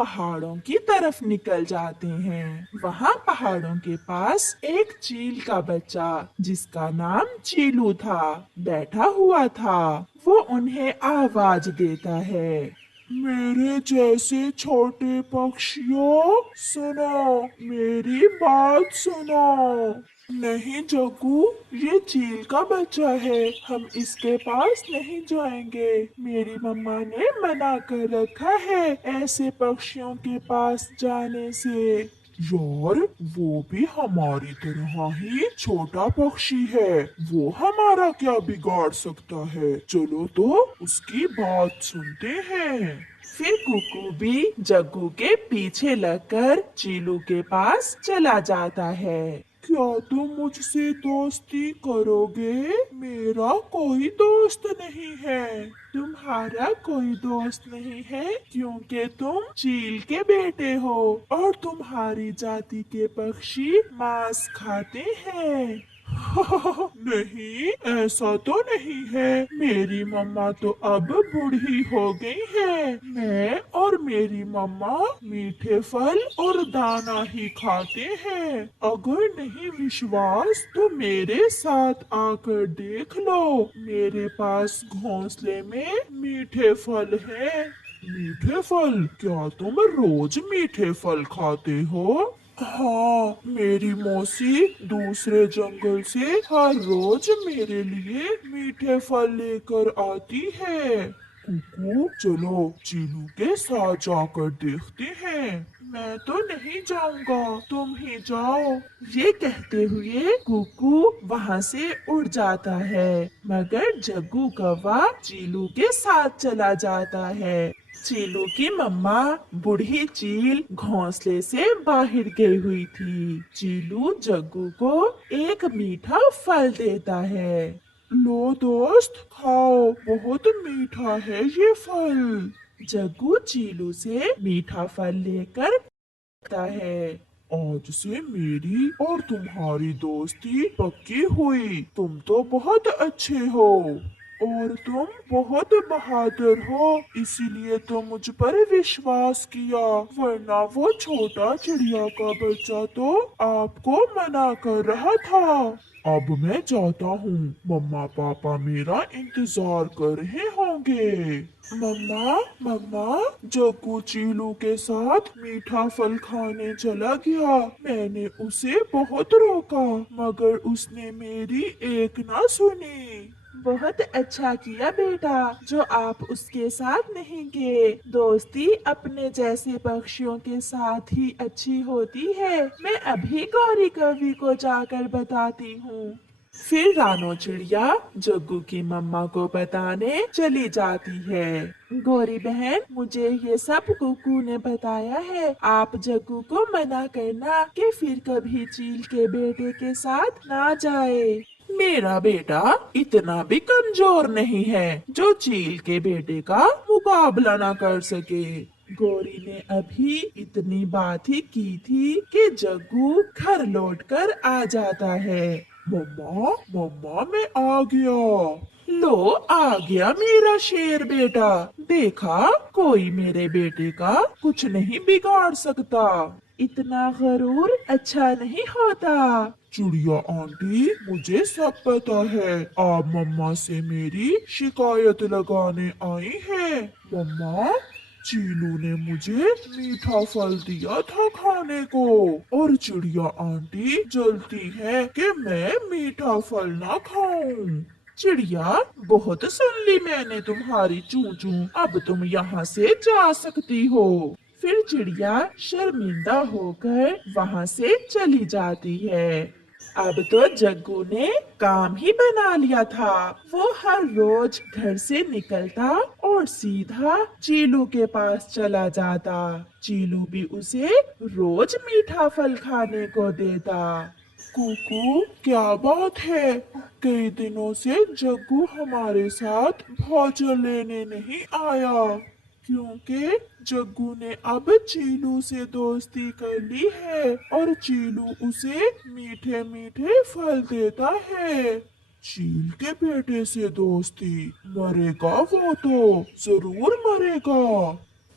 पहाड़ों की तरफ निकल जाते हैं। वहाँ पहाड़ों के पास एक चील का बच्चा जिसका नाम चीलू था बैठा हुआ था। वो उन्हें आवाज देता है, मेरे जैसे छोटे पक्षियों सुनो, मेरी बात सुनो। नहीं जग्गू, ये चील का बच्चा है, हम इसके पास नहीं जाएंगे। मेरी मम्मा ने मना कर रखा है ऐसे पक्षियों के पास जाने से। यार, वो भी हमारी तरह ही छोटा पक्षी है, वो हमारा क्या बिगाड़ सकता है। चलो तो उसकी बात सुनते हैं। फिर कुकू भी जग्गू के पीछे लगकर चीलू के पास चला जाता है। क्या तुम मुझसे दोस्ती करोगे? मेरा कोई दोस्त नहीं है। तुम्हारा कोई दोस्त नहीं है क्योंकि तुम चील के बेटे हो और तुम्हारी जाति के पक्षी मांस खाते हैं। नहीं, ऐसा तो नहीं है। मेरी मम्मा तो अब बूढ़ी हो गई है। मैं और मेरी मम्मा मीठे फल और दाना ही खाते हैं। अगर नहीं विश्वास तो मेरे साथ आकर देख लो, मेरे पास घोंसले में मीठे फल हैं। मीठे फल? क्या तुम रोज मीठे फल खाते हो? हाँ, मेरी मौसी दूसरे जंगल से हर रोज मेरे लिए मीठे फल लेकर आती है। कुकू, चलो चीलू के साथ जाकर देखते हैं। मैं तो नहीं जाऊंगा, तुम ही जाओ। ये कहते हुए कुकू वहाँ से उड़ जाता है, मगर जग्गू कौवा चीलू के साथ चला जाता है। चीलू की मम्मा बूढ़ी चील घोंसले से बाहर गई हुई थी। चीलू जग्गू को एक मीठा फल देता है। लो दोस्त, खाओ, बहुत मीठा है ये फल। जग्गू चीलू से मीठा फल लेकर खाता है। आज से मेरी और तुम्हारी दोस्ती पक्की हुई। तुम तो बहुत अच्छे हो और तुम बहुत बहादुर हो, इसीलिए तो मुझ पर विश्वास किया, वरना वो छोटा चिड़िया का बच्चा तो आपको मना कर रहा था। अब मैं जाता हूँ, मम्मा पापा मेरा इंतजार कर रहे होंगे। मम्मा, मम्मा, जग्गू चीलू के साथ मीठा फल खाने चला गया। मैंने उसे बहुत रोका, मगर उसने मेरी एक ना सुनी। बहुत अच्छा किया बेटा, जो आप उसके साथ नहीं गए। दोस्ती अपने जैसे पक्षियों के साथ ही अच्छी होती है। मैं अभी गौरी कवि को जाकर बताती हूँ। फिर रानो चिड़िया जग्गू की मम्मा को बताने चली जाती है। गौरी बहन, मुझे ये सब कुकू ने बताया है। आप जग्गू को मना करना कि फिर कभी चील के बेटे के साथ ना जाए। मेरा बेटा इतना भी कमजोर नहीं है जो चील के बेटे का मुकाबला ना कर सके। गौरी ने अभी इतनी बात ही की थी कि जग्गू घर लौटकर आ जाता है। मम्मा, मम्मा, मैं आ गया। लो, आ गया मेरा शेर बेटा। देखा, कोई मेरे बेटे का कुछ नहीं बिगाड़ सकता। इतना गरूर अच्छा नहीं होता। चिड़िया आंटी, मुझे सब पता है। आप मम्मा से मेरी शिकायत लगाने आई हैं। मम्मा, चीलू ने मुझे मीठा फल दिया था खाने को और चिड़िया आंटी जलती है कि मैं मीठा फल ना खाऊं। चिड़िया, बहुत सुन ली मैंने तुम्हारी चू चू, अब तुम यहाँ से जा सकती हो। फिर चिड़िया शर्मिंदा होकर वहाँ से चली जाती है। अब तो जग्गू ने काम ही बना लिया था। वो हर रोज घर से निकलता और सीधा चीलू के पास चला जाता। चीलू भी उसे रोज मीठा फल खाने को देता। कुकू, क्या बात है? कई दिनों से जग्गू हमारे साथ भोजन लेने नहीं आया, क्योंकि जग्गू ने अब चीलू से दोस्ती कर ली है और चीलू उसे मीठे मीठे फल देता है। चील के बेटे से दोस्ती? मरेगा वो तो, जरूर मरेगा।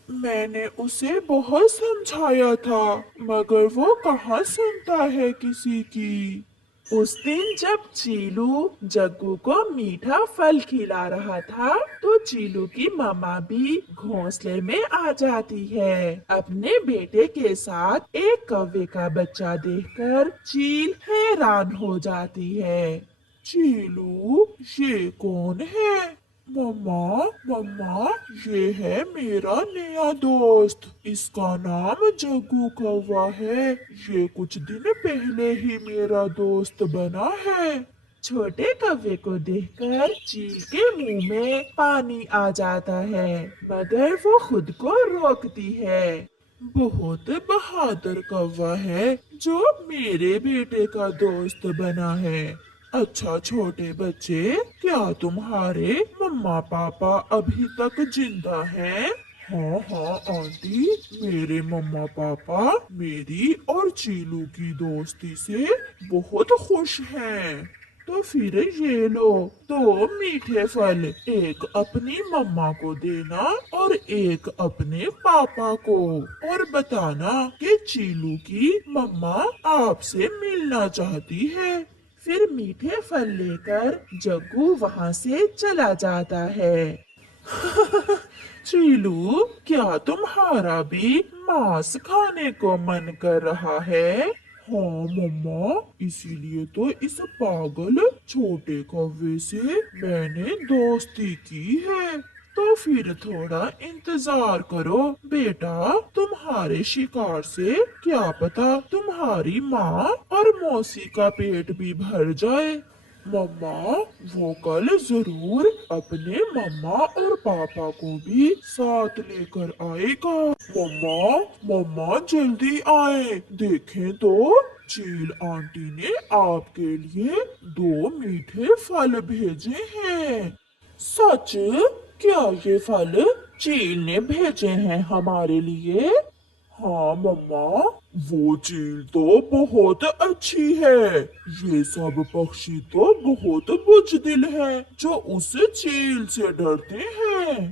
मैंने उसे बहुत समझाया था, मगर वो कहाँ सुनता है किसी की। उस दिन जब चीलू जग्गू को मीठा फल खिला रहा था, तो चीलू की मामा भी घोंसले में आ जाती है। अपने बेटे के साथ एक कौवे का बच्चा देखकर चील हैरान हो जाती है। चीलू, ये कौन है? मम्मा, मम्मा, ये है मेरा नया दोस्त। इसका नाम जग्गू कौवा है। ये कुछ दिन पहले ही मेरा दोस्त बना है। छोटे कौवे को देखकर चील के मुंह में पानी आ जाता है, मगर वो खुद को रोकती है। बहुत बहादुर कौवा है जो मेरे बेटे का दोस्त बना है। अच्छा छोटे बच्चे, क्या तुम्हारे मम्मा पापा अभी तक जिंदा हैं? हाँ हाँ आंटी, मेरे मम्मा पापा मेरी और चीलू की दोस्ती से बहुत खुश हैं। तो फिर ये लो दो मीठे फल, एक अपनी मम्मा को देना और एक अपने पापा को, और बताना कि चीलू की मम्मा आपसे मिलना चाहती है। फिर मीठे फल लेकर जग्गू वहाँ से चला जाता है। चीलू, क्या तुम्हारा भी मांस खाने को मन कर रहा है? हाँ मम्मा, इसीलिए तो इस पागल छोटे कौवे से मैंने दोस्ती की है। तो फिर थोड़ा इंतजार करो बेटा, तुम्हारे शिकार से क्या पता तुम्हारी माँ और मौसी का पेट भी भर जाए। मम्मा, वो कल जरूर अपने मम्मा और पापा को भी साथ लेकर आएगा। मम्मा, मम्मा जल्दी आए, देखें तो चील आंटी ने आपके लिए दो मीठे फल भेजे हैं। सच? क्या ये फल चील ने भेजे हैं हमारे लिए? हाँ मम्मा, वो चील तो बहुत अच्छी है। ये सब पक्षी तो बहुत बुजदिल हैं, जो उस चील से डरते हैं।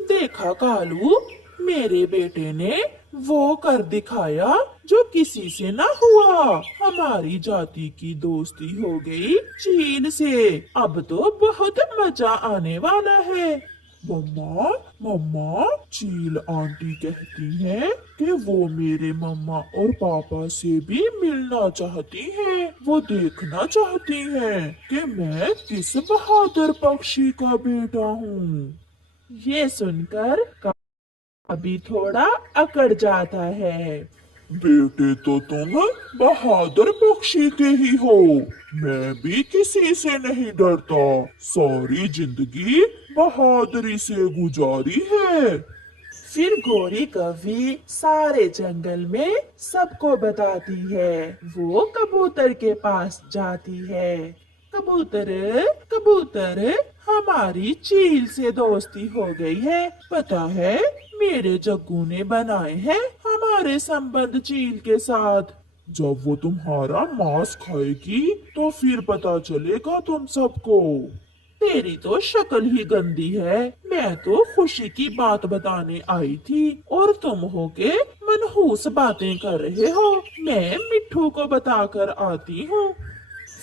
देखा कालू, मेरे बेटे ने वो कर दिखाया जो किसी से ना हुआ। हमारी जाति की दोस्ती हो गई चील से। अब तो बहुत मजा आने वाला है। मम्मा, मम्मा, चील आंटी कहती हैं कि वो मेरे मम्मा और पापा से भी मिलना चाहती हैं। वो देखना चाहती हैं कि मैं किस बहादुर पक्षी का बेटा हूँ। ये सुनकर अभी थोड़ा अकड़ जाता है। बेटे तो तुम बहादुर पक्षी के ही हो। मैं भी किसी से नहीं डरता, सारी जिंदगी बहादुरी से गुजारी है। फिर गोरी कौवी सारे जंगल में सबको बताती है। वो कबूतर के पास जाती है। कबूतर, कबूतर, हमारी चील से दोस्ती हो गई है। पता है, मेरे जग्गू ने बनाए हैं हमारे संबंध चील के साथ। जब वो तुम्हारा मांस खाएगी तो फिर पता चलेगा तुम सबको। तेरी तो शक्ल ही गंदी है। मैं तो खुशी की बात बताने आई थी और तुम हो के मनहूस बातें कर रहे हो। मैं मिट्ठू को बताकर आती हूँ।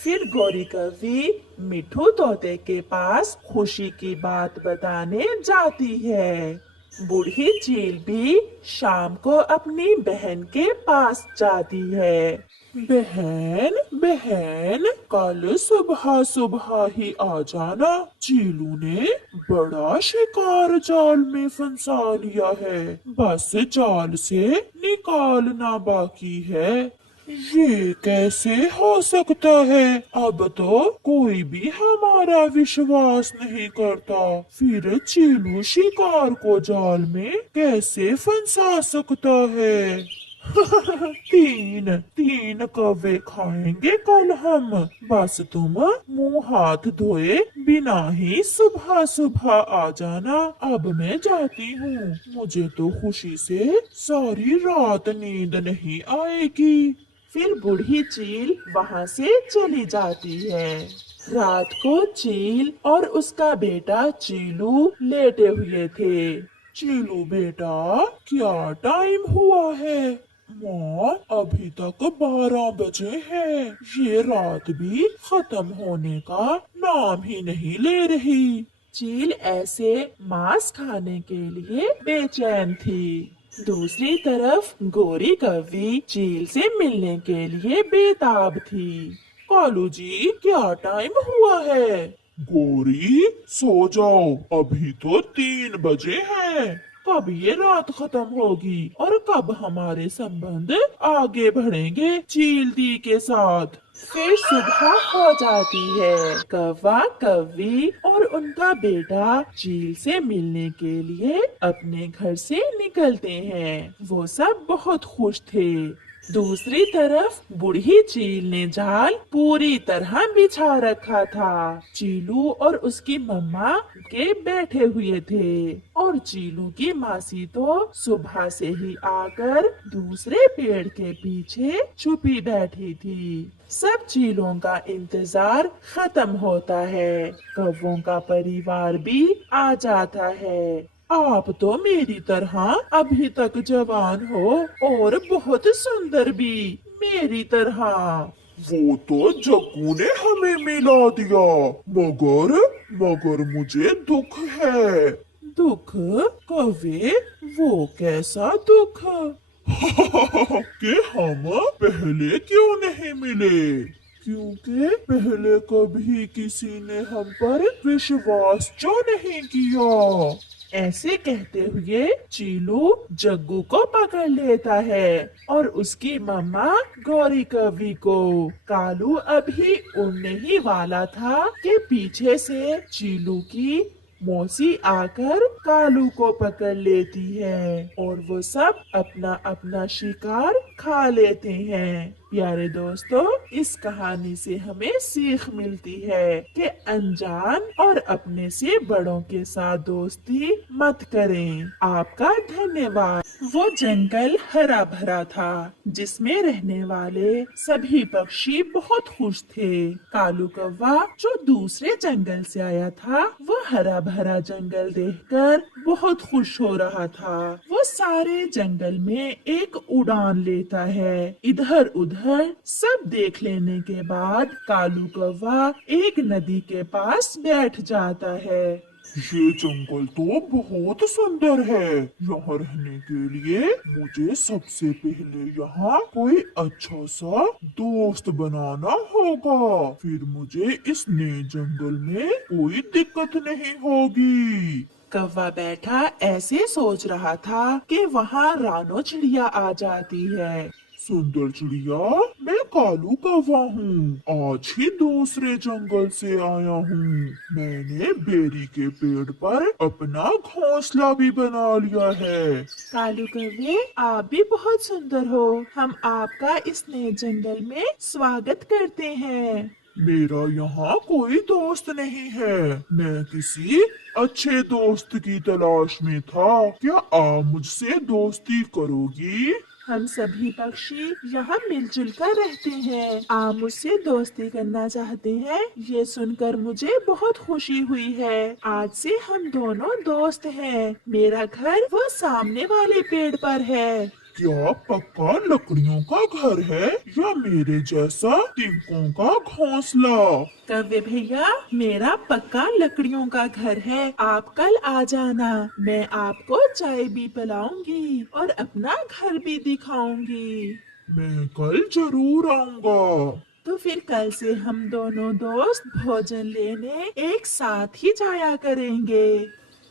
फिर गौरी कवि मिट्ठू तोते के पास खुशी की बात बताने जाती है। बूढ़ी चील भी शाम को अपनी बहन के पास जाती है। बहन, बहन, कल सुबह सुबह ही आ जाना। चीलू ने बड़ा शिकार जाल में फंसा लिया है, बस जाल से निकालना बाकी है। ये कैसे हो सकता है? अब तो कोई भी हमारा विश्वास नहीं करता। फिर चीलू शिकार को जाल में कैसे फंसा सकता है? तीन तीन कौवे खाएंगे कल हम। बस तुम मुंह हाथ धोए बिना ही सुबह सुबह आ जाना। अब मैं जाती हूँ, मुझे तो खुशी से सारी रात नींद नहीं आएगी। फिर बूढ़ी चील वहाँ से चली जाती है। रात को चील और उसका बेटा चीलू लेटे हुए थे। चीलू बेटा, क्या टाइम हुआ है? माँ, अभी तक 12 बजे हैं। ये रात भी खत्म होने का नाम ही नहीं ले रही। चील ऐसे मांस खाने के लिए बेचैन थी। दूसरी तरफ गोरी कौवी चील से मिलने के लिए बेताब थी। कालू जी, क्या टाइम हुआ है? गोरी, सो जाओ, अभी तो 3 बजे हैं। कब ये रात खत्म होगी और कब हमारे संबंध आगे बढ़ेंगे चील दी के साथ? फिर सुबह हो जाती है। कौवा, कौवी और उनका बेटा चील से मिलने के लिए अपने घर से निकलते हैं। वो सब बहुत खुश थे। दूसरी तरफ बूढ़ी चील ने जाल पूरी तरह बिछा रखा था। चीलू और उसकी मम्मा के बैठे हुए थे और चीलू की मासी तो सुबह से ही आकर दूसरे पेड़ के पीछे छुपी बैठी थी। सब चीलों का इंतजार खत्म होता है। कौवों का परिवार भी आ जाता है। आप तो मेरी तरह अभी तक जवान हो और बहुत सुंदर भी, मेरी तरह। वो तो जग्गू ने हमें मिला दिया, मगर मगर मुझे दुख है। दुख? कौवे, वो कैसा दुख? कि हम पहले क्यों नहीं मिले? क्योंकि पहले कभी किसी ने हम पर विश्वास जो नहीं किया। ऐसे कहते हुए चीलू जग्गू को पकड़ लेता है और उसकी मम्मा गौरी कवि को। कालू अभी उड़ने ही वाला था कि पीछे से चीलू की मौसी आकर कालू को पकड़ लेती है और वो सब अपना अपना शिकार खा लेते हैं। प्यारे दोस्तों, इस कहानी से हमें सीख मिलती है कि अनजान और अपने से बड़ों के साथ दोस्ती मत करें। आपका धन्यवाद। वो जंगल हरा भरा था जिसमें रहने वाले सभी पक्षी बहुत खुश थे। कालू कौवा जो दूसरे जंगल से आया था, वो हरा भरा जंगल देखकर बहुत खुश हो रहा था। वो सारे जंगल में एक उड़ान लेता है। इधर उधर सब देख लेने के बाद कालू कौवा एक नदी के पास बैठ जाता है। ये जंगल तो बहुत सुंदर है। यहाँ रहने के लिए मुझे सबसे पहले यहाँ कोई अच्छा सा दोस्त बनाना होगा। फिर मुझे इस नए जंगल में कोई दिक्कत नहीं होगी। कौवा बैठा ऐसे सोच रहा था कि वहाँ रानो चिड़िया आ जाती है। सुंदर चिड़िया, मैं कालू कौवा हूँ। आज ही दूसरे जंगल से आया हूँ। मैंने बेरी के पेड़ पर अपना घोंसला भी बना लिया है। कालू कौवे, आप भी बहुत सुंदर हो। हम आपका इस नए जंगल में स्वागत करते हैं। मेरा यहाँ कोई दोस्त नहीं है। मैं किसी अच्छे दोस्त की तलाश में था। क्या आप मुझसे दोस्ती करोगी? हम सभी पक्षी यहाँ मिलजुल कर रहते हैं। आप मुझसे दोस्ती करना चाहते हैं, ये सुनकर मुझे बहुत खुशी हुई है। आज से हम दोनों दोस्त हैं। मेरा घर वो सामने वाले पेड़ पर है। क्या पक्का लकड़ियों का घर है या मेरे जैसा टिंकों का घोंसला? कौवे भैया, मेरा पक्का लकड़ियों का घर है। आप कल आ जाना। मैं आपको चाय भी पिलाऊंगी और अपना घर भी दिखाऊंगी। मैं कल जरूर आऊंगा। तो फिर कल से हम दोनों दोस्त भोजन लेने एक साथ ही जाया करेंगे।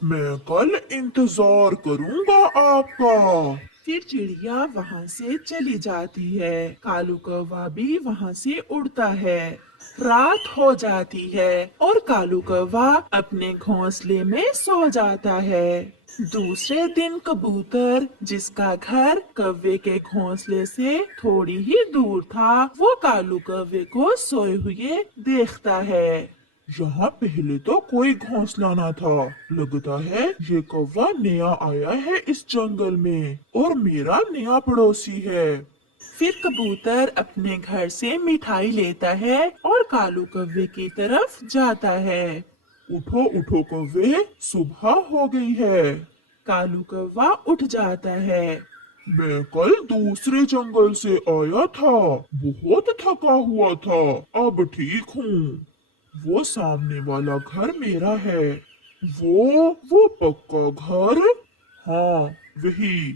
मैं कल इंतजार करूंगा आपका। फिर चिड़िया वहाँ से चली जाती है। कालू कौवा भी वहाँ से उड़ता है। रात हो जाती है और कालू कौवा अपने घोंसले में सो जाता है। दूसरे दिन कबूतर, जिसका घर कौवे के घोंसले से थोड़ी ही दूर था, वो कालू कौवे को सोए हुए देखता है। यहाँ पहले तो कोई घोंसला ना था। लगता है ये कौवा नया आया है इस जंगल में और मेरा नया पड़ोसी है। फिर कबूतर अपने घर से मिठाई लेता है और कालू कौवे की तरफ जाता है। उठो उठो कौवे, सुबह हो गई है। कालू कौवा उठ जाता है। मैं कल दूसरे जंगल से आया था, बहुत थका हुआ था, अब ठीक हूँ। वो सामने वाला घर मेरा है। वो पक्का घर? हाँ, वही।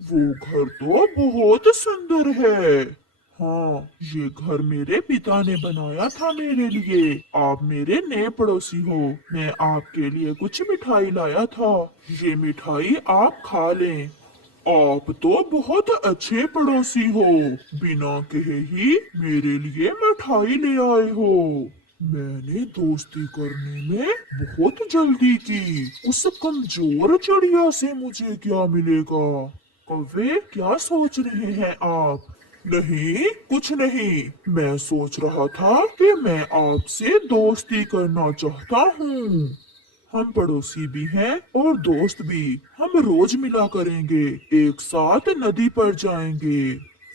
वो घर तो बहुत सुंदर है। हाँ, ये घर मेरे पिता ने बनाया था मेरे लिए। आप मेरे नए पड़ोसी हो, मैं आपके लिए कुछ मिठाई लाया था। ये मिठाई आप खा लें। आप तो बहुत अच्छे पड़ोसी हो, बिना कहे ही मेरे लिए मिठाई ले आए हो। मैंने दोस्ती करने में बहुत जल्दी की। उस कमजोर चिड़िया से मुझे क्या मिलेगा? कौवे, क्या सोच रहे हैं आप? नहीं, कुछ नहीं। मैं सोच रहा था कि मैं आपसे दोस्ती करना चाहता हूँ। हम पड़ोसी भी हैं और दोस्त भी। हम रोज मिला करेंगे, एक साथ नदी पर जाएंगे,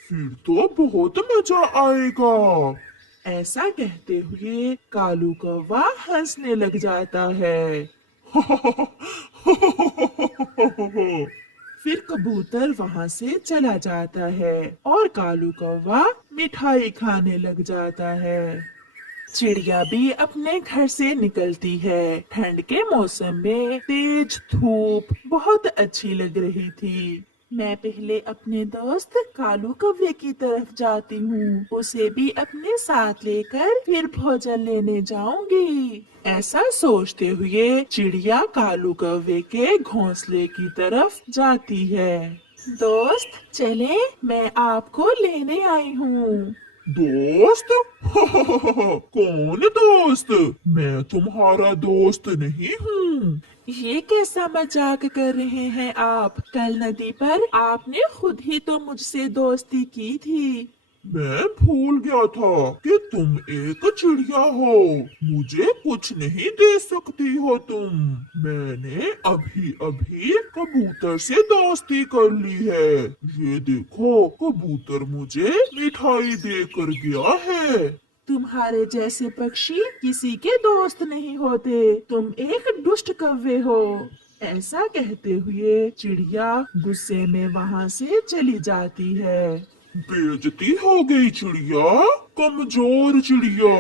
फिर तो बहुत मजा आएगा। ऐसा कहते हुए कालू कौवा हंसने लग जाता है। फिर कबूतर वहाँ से चला जाता है और कालू कौवा मिठाई खाने लग जाता है। चिड़िया भी अपने घर से निकलती है। ठंड के मौसम में तेज धूप बहुत अच्छी लग रही थी। मैं पहले अपने दोस्त कालू कौवे की तरफ जाती हूँ, उसे भी अपने साथ लेकर फिर भोजन लेने जाऊंगी। ऐसा सोचते हुए चिड़िया कालू कौवे के घोंसले की तरफ जाती है। दोस्त चले, मैं आपको लेने आई हूँ। दोस्त? कौन दोस्त? मैं तुम्हारा दोस्त नहीं हूँ। ये कैसा मजाक कर रहे हैं आप? कल नदी पर आपने खुद ही तो मुझसे दोस्ती की थी। मैं भूल गया था कि तुम एक चिड़िया हो, मुझे कुछ नहीं दे सकती हो तुम। मैंने अभी अभी कबूतर से दोस्ती कर ली है। ये देखो, कबूतर मुझे मिठाई दे कर गया है। तुम्हारे जैसे पक्षी किसी के दोस्त नहीं होते, तुम एक दुष्ट कौवे हो। ऐसा कहते हुए चिड़िया गुस्से में वहाँ से चली जाती है। बेइज्जती हो गई चिड़िया, कमजोर चिड़िया।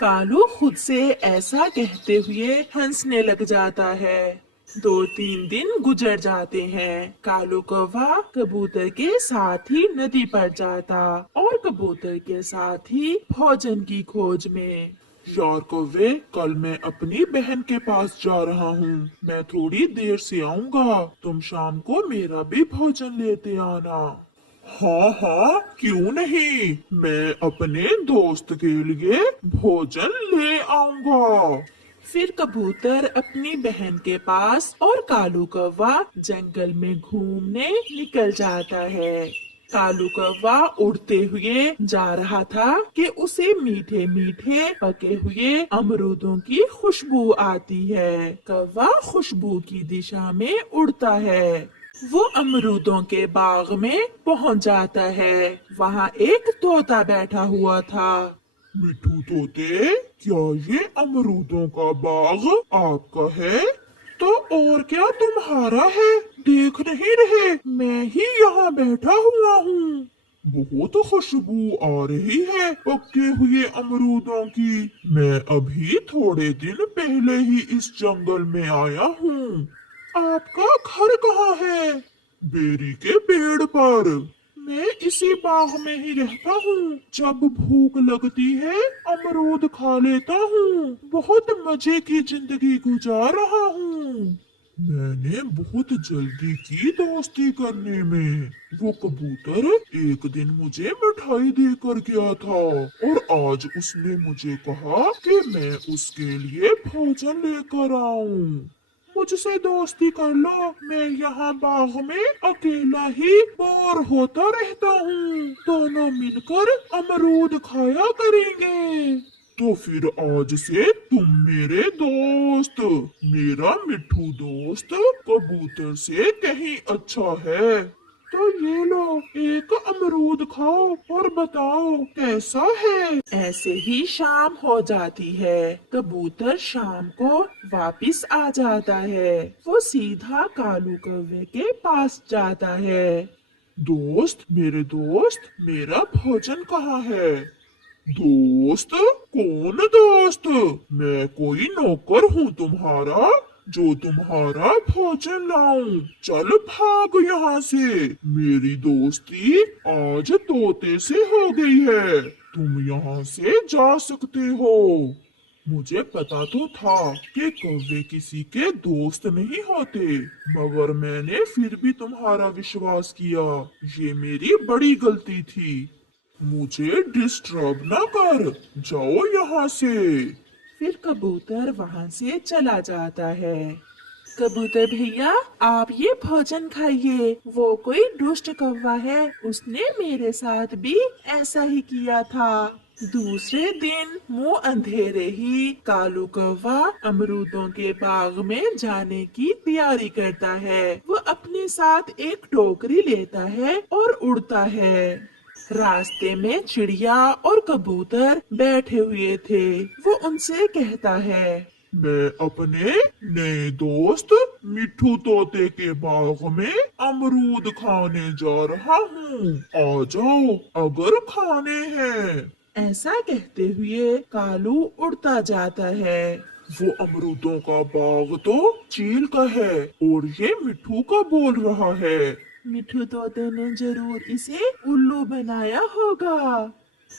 कालू खुद से ऐसा कहते हुए हंसने लग जाता है। 2-3 दिन गुजर जाते हैं। कालू कौवा कबूतर के साथ ही नदी पर जाता और कबूतर के साथ ही भोजन की खोज में। यार कौवे, कल मैं अपनी बहन के पास जा रहा हूँ। मैं थोड़ी देर से आऊँगा। तुम शाम को मेरा भी भोजन लेते आना। हाँ हाँ, क्यों नहीं। मैं अपने दोस्त के लिए भोजन ले आऊँगा। फिर कबूतर अपनी बहन के पास और कालू कौवा जंगल में घूमने निकल जाता है। कालू कौवा उड़ते हुए जा रहा था कि उसे मीठे मीठे पके हुए अमरूदों की खुशबू आती है। कौवा खुशबू की दिशा में उड़ता है। वो अमरूदों के बाग में पहुंच जाता है। वहाँ एक तोता बैठा हुआ था। मिठू तोते, क्या ये अमरूदों का बाग आपका है? तो और क्या तुम्हारा है? देख नहीं रहे, मैं ही यहाँ बैठा हुआ हूँ। बहुत खुशबू आ रही है पके हुए अमरूदों की। मैं अभी थोड़े दिन पहले ही इस जंगल में आया हूँ। आपका घर कहाँ है? बेरी के पेड़ पर। मैं इसी बाग में ही रहता हूँ। जब भूख लगती है अमरूद खा लेता हूँ। बहुत मजे की जिंदगी गुजार रहा हूँ। मैंने बहुत जल्दी की दोस्ती करने में। वो कबूतर एक दिन मुझे मिठाई देकर गया था और आज उसने मुझे कहा कि मैं उसके लिए भोजन लेकर आऊं। मुझसे दोस्ती कर लो, मैं यहाँ बाग में अकेला ही बोर होता रहता हूँ। दोनों मिलकर अमरूद खाया करेंगे। तो फिर आज से तुम मेरे दोस्त। मेरा मिठू दोस्त कबूतर से कहीं अच्छा है। तो ये लो एक अमरूद खाओ और बताओ कैसा है। ऐसे ही शाम हो जाती है। कबूतर शाम को वापिस आ जाता है। वो सीधा कालू कौवे के पास जाता है। दोस्त, मेरे दोस्त, मेरा भोजन कहाँ है? दोस्त? कौन दोस्त? मैं कोई नौकर हूँ तुम्हारा, जो तुम्हारा भोजन लाऊं। चल भाग यहाँ से। मेरी दोस्ती आज तोते से हो गई है। तुम यहाँ से जा सकते हो। मुझे पता तो था कि कौवे किसी के दोस्त नहीं होते, मगर मैंने फिर भी तुम्हारा विश्वास किया। ये मेरी बड़ी गलती थी। मुझे डिस्टर्ब ना कर, जाओ यहाँ से। फिर कबूतर वहाँ से चला जाता है। कबूतर भैया, आप ये भोजन खाइए। वो कोई दुष्ट कौवा है, उसने मेरे साथ भी ऐसा ही किया था। दूसरे दिन मुंह अंधेरे ही कालू कौवा अमरूदों के बाग में जाने की तैयारी करता है। वो अपने साथ एक टोकरी लेता है और उड़ता है। रास्ते में चिड़िया और कबूतर बैठे हुए थे। वो उनसे कहता है, मैं अपने नए दोस्त मिठू तोते के बाग में अमरूद खाने जा रहा हूँ। आ जाओ अगर खाने हैं। ऐसा कहते हुए कालू उड़ता जाता है। वो अमरूदों का बाग तो चील का है और ये मिठू का बोल रहा है। मिठू तोते ने जरूर इसे उल्लू बनाया होगा।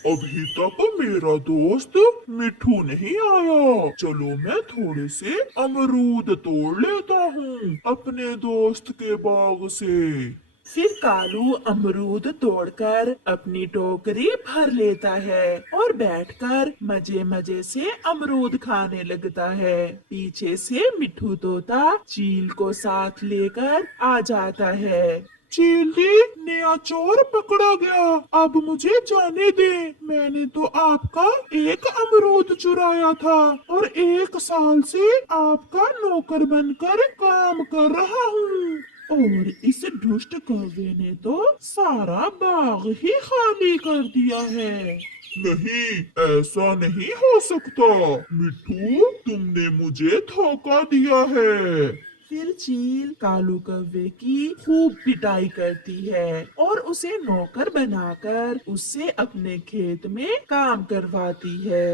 अभी तक मेरा दोस्त मिठू नहीं आया। चलो मैं थोड़े से अमरूद तोड़ लेता हूँ अपने दोस्त के बाग से। फिर कालू अमरूद तोड़कर अपनी टोकरी भर लेता है और बैठकर मजे मजे से अमरूद खाने लगता है। पीछे से मिठू तोता चील को साथ लेकर आ जाता है। चील जी, नया चोर पकड़ा गया। अब मुझे जाने दे। मैंने तो आपका एक अमरूद चुराया था और 1 साल से आपका नौकर बनकर काम कर रहा हूँ। और इस दुष्ट कौवे ने तो सारा बाग ही खाली कर दिया है। नहीं, ऐसा नहीं हो सकता। मिठू, तुमने मुझे धोखा दिया है। फिर चील कालू कौवे की खूब पिटाई करती है और उसे नौकर बनाकर उससे अपने खेत में काम करवाती है।